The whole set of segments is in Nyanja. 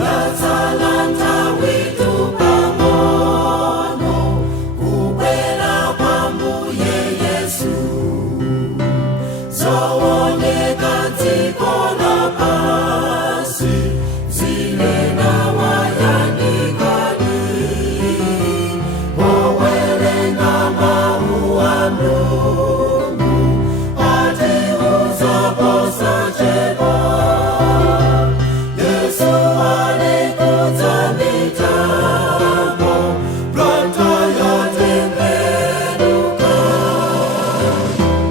Yatalanta witu pamono kubwera kwambuye Yesu zooneka dziko lapansi zile na wayandikani owerenga mawu a Mulungu atiuza posachedwa Yesu alikuja mitambo planta yatembenuka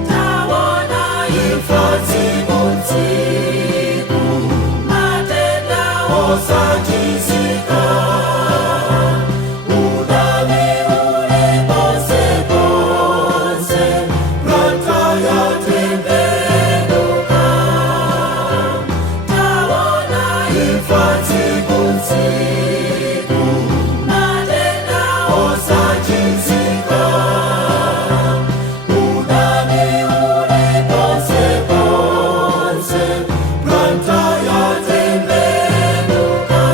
tawona hifadhi usiku matenda osachizika udani ule pose pose planta yatembenuka tawona hifadhi usiku matenda osachizika udani ule pose pose planta yatembenuka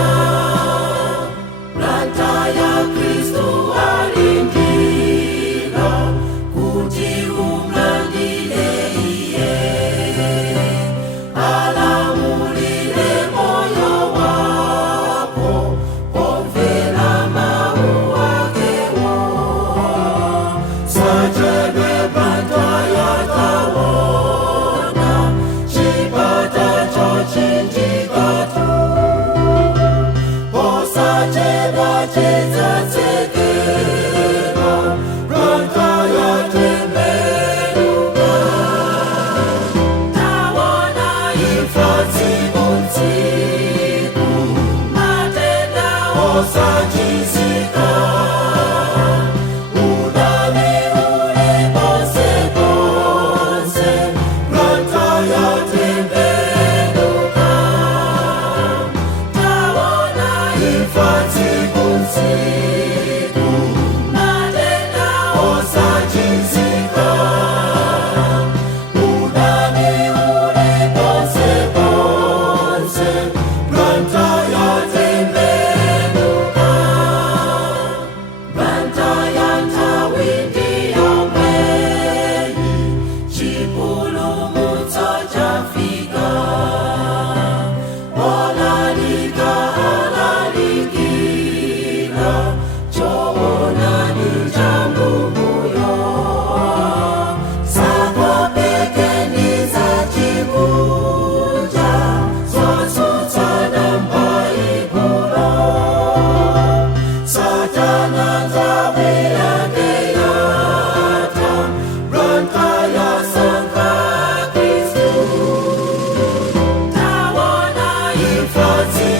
planta ya Kristo alindira kuti umlandile iye alamulile moyo wako omvera mawu akewo sachedwe planta yatawona chipata chochinjikatu osachedwa chidzatsekera planta yatembenuka tawona hifadhi usiku matenda osachizika udani ule pose pose planta yatembenuka tawona hifadhi usiku matenda osachizika udani ule pose pose planta yatembenuka planta yantawindi yomweyi chipulumutso chafika olalika alalikira choonani cha Mulunguyo sakopekeniza chikunja zosutsana m'Baibulo Satana nzawi yake yata planta yasankha Kristu tawona hifadhi